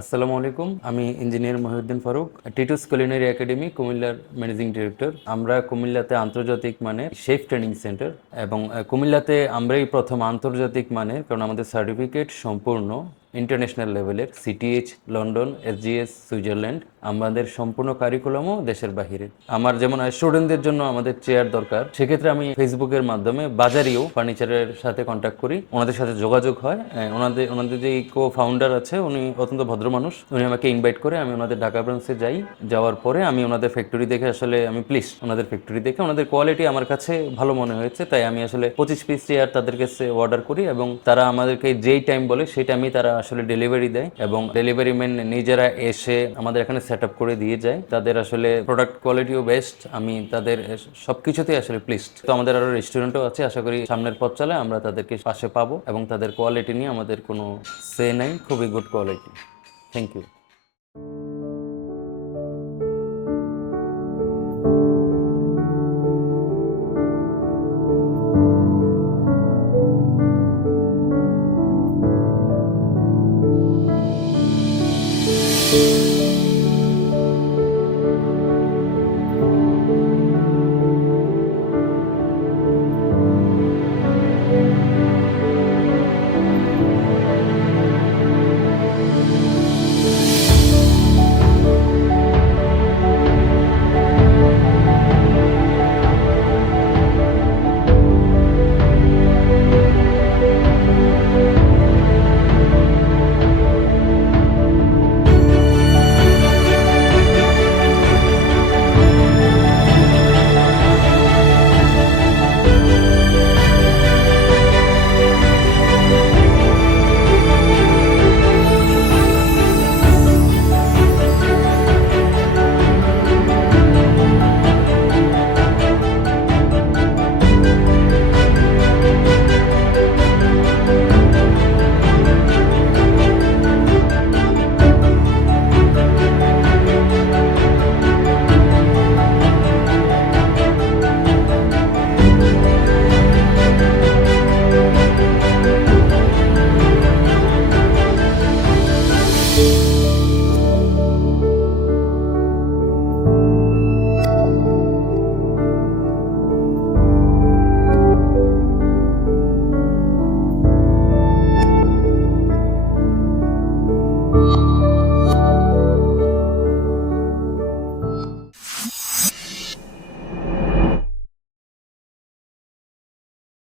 আসসালামু আলাইকুম। আমি engineer Mohiuddin Faruk, Titus culinary academy কুমিল্লার ম্যানেজিং ডিরেক্টর। আমরা কুমিল্লাতে আন্তর্জাতিক মানের শেফ ট্রেনিং সেন্টার এবং কুমিল্লাতে আমরাই প্রথম আন্তর্জাতিক মানের, কারণ আমাদের সার্টিফিকেট সম্পূর্ণ ইন্টারন্যাশনাল লেভেলের, সিটিএইচ লন্ডন, এসজিএস সুইজারল্যান্ড। আমাদের সম্পূর্ণ কারিকুলামও দেশের বাহিরে। আমার যেমন স্টুডেন্টদের জন্য আমাদের চেয়ার দরকার, সেক্ষেত্রে আমি ফেসবুকের মাধ্যমে বাজারিও ফার্নিচারের সাথে কন্ট্যাক্ট করি, ওনাদের সাথে যোগাযোগ হয়। ওনাদের যে কো ফাউন্ডার আছে, উনি অত্যন্ত ভদ্র মানুষ। উনি আমাকে ইনভাইট করে, আমি ওনাদের ঢাকা ব্রাঞ্চে যাই। যাওয়ার পরে আমি ওনাদের ফ্যাক্টরি দেখে আসলে আমি প্লিজ, ওনাদের ফ্যাক্টরি দেখে ওনাদের কোয়ালিটি আমার কাছে ভালো মনে হয়েছে, তাই আমি আসলে 25 পিস চেয়ার তাদের কাছে অর্ডার করি এবং তারা আমাদেরকে যেই টাইম বলে সেই টাইমেই তারা আসলে ডেলিভারি দেয় এবং ডেলিভারি ম্যান নিজেরা এসে আমাদের এখানে সেট আপ করে দিয়ে যায়। তাদের আসলে প্রোডাক্ট কোয়ালিটিও বেস্ট, আমি তাদের সবকিছুতেই আসলে প্লিজড। তো আমাদের আরো রেস্টুরেন্টও আছে, আশা করি সামনের পথ চলে আমরা তাদেরকে পাশে পাবো এবং তাদের কোয়ালিটি নিয়ে আমাদের কোনো সে নাই, খুবই গুড কোয়ালিটি। Thank you.